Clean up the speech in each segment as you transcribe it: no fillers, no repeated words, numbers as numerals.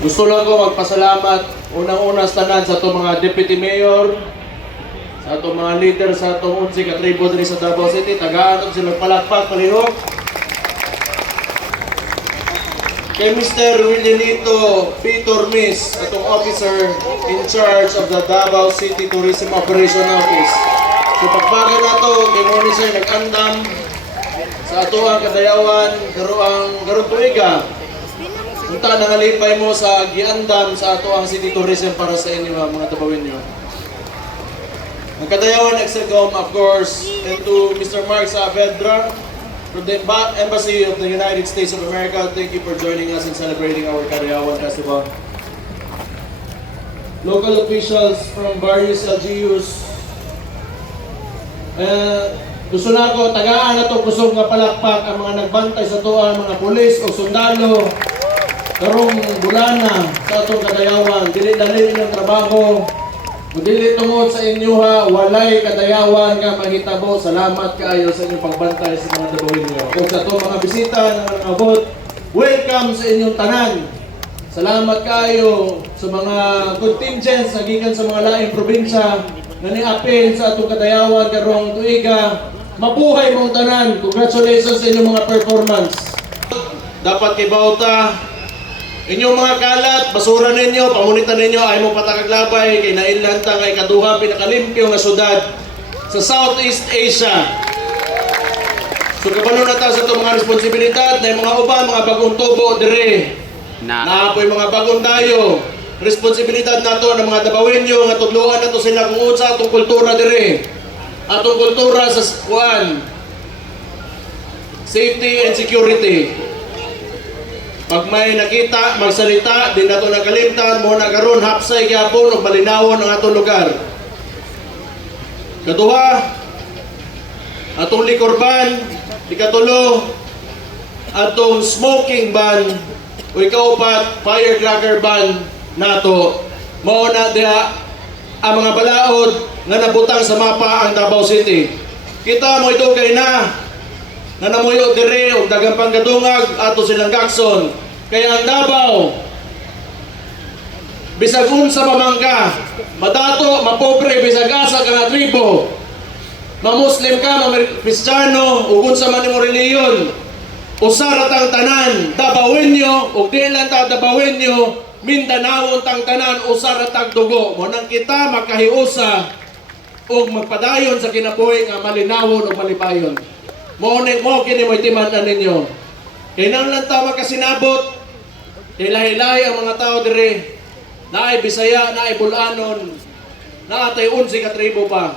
Gusto lang ko magpasalamat unang-una sa tanan sa itong mga deputy mayor, sa itong mga leader sa itong 11 katribo diri sa Davao City. Tagaan sila palakpak, palihok. Kay Mr. Willianito P. Tormes, itong officer in charge of the Davao City Tourism Operation Office. So pagbaga na to, kay Morning Sir nag-andam sa ato ang kadayawan, garong tuiga. Punta nangalipay mo sa giandam sa ato ang City Tourism para sa inyo mga tabawin nyo. Ang kadayawan Exegom, of course, and to Mr. Mark Saavedra from the Embassy of the United States of America. Thank you for joining us in celebrating our Kadayawan Festival. Local officials from various LGUs. Gusto na ako, tagaan na ito kusog nga palakpak ang mga nagbantay sa tuwa, mga pulis o sundalo. Karong bulana sa itong Kadayawan, dili-dali inyong trabaho. Kung dili tungod sa inyo ha, walay kadayawan nga mahitabo. Salamat kaayo sa inyong pagbantay sa mga dabawin niyo. Kung sa itong mga bisita na nangabot, welcome sa inyong tanan. Salamat kaayo sa mga contingents na gikan sa mga laing probinsya na ni-appeal sa itong Kadayawan karong tuiga. Mabuhay mong tanan. Congratulations sa inyong mga performance. Dapat kay Bauta, inyong mga kalat, basura ninyo, pamunitan ninyo, ay mo patakaglabay, kay nailanta nga ikaduha, pinakalimpyo nga syudad sa Southeast Asia. So kabalo na ta sa itong mga responsibilidad na yung mga uban, mga bagong tubo, dire. Na po yung mga bagong dayo. Responsibilidad na to ng mga Dabawenyo, nga tudluan na to sila kung unsa atong kultura dire. Atong kultura sa kuan, safety and security. Pag may nakita, magsalita, di na ito nakalimtan, muna karon hapsay gyapon o malinawon ang atong lugar. Katuha, atong liquor ban, ikatulo, atong smoking ban, o ikaupat, firecracker ban nato. Mao na diha ang mga balaod nga nabutang sa mapa ang Davao City. Kita mo ito kay na namuyo dire og daghang panggadungag ato silang Gakson. Kaya ang Davao, bisag unsa mamangka, madato, mapobre, bisag asa ka nga tribo, ma-Muslim ka, ma-Kristiyano, ug unsa man imong reliyon, usara tang tanan, Dabawenyo, ug di lang ta Dabawenyo, Mindanao tang tanan, usara tag dugo. Mo nang kita makahiusa ug magpadayon sa kinabuhi nga malinawon ug malipayon. Mo kini mo itiman-an ninyo. Kay nang lang ta makasinabot, hilahi-lahi ang mga tao dire. Naay Bisaya, naay Bulanon, naatay 11 ka tribo pa.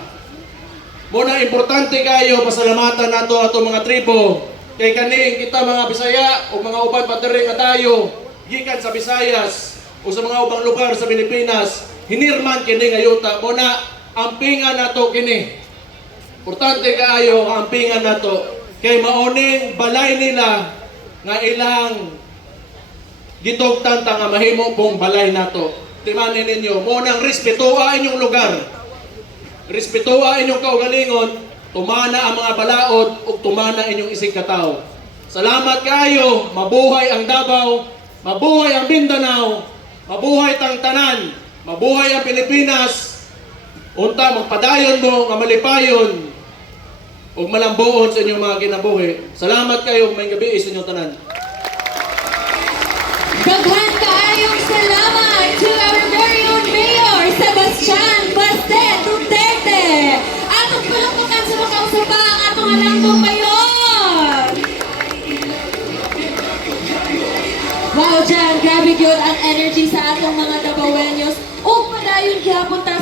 Muna importante kayo pasalamatan nato ato mga tribo. Kay kaning kita mga Bisaya o mga uban pa dire nga tayo gikan sa Visayas o sa mga ubang lugar sa Pilipinas, hinirman kini nga yuta. Muna ampingan nato kini. Importante kaayo ang ampingan nato. Kay maoning balay nila nga ilang gitugtan ta nga mahimo pong balay nato. Timanin ninyo, mo nang respetuha inyong lugar. Respetuha inyong kaugalingon, tumana ang mga balaod ug tumana inyong isig katao. Salamat kayo, mabuhay ang Davao, mabuhay ang Mindanao, mabuhay tang tanan, mabuhay ang Pilipinas. Unta magpadayon mo nga malipayon ug malambuon sa inyong mga kinabuhi. Salamat kayo, may gabi sa inyong tanan. Daghan kaayong salamat to our very own Mayor, Sebastian Bastet Duterte. Atong palakpakan sa makausapa ang atong alangdong mayor. Wow, Jan, grabe yun ang energy sa atong mga Dabawenyos. O padayon gyapon ta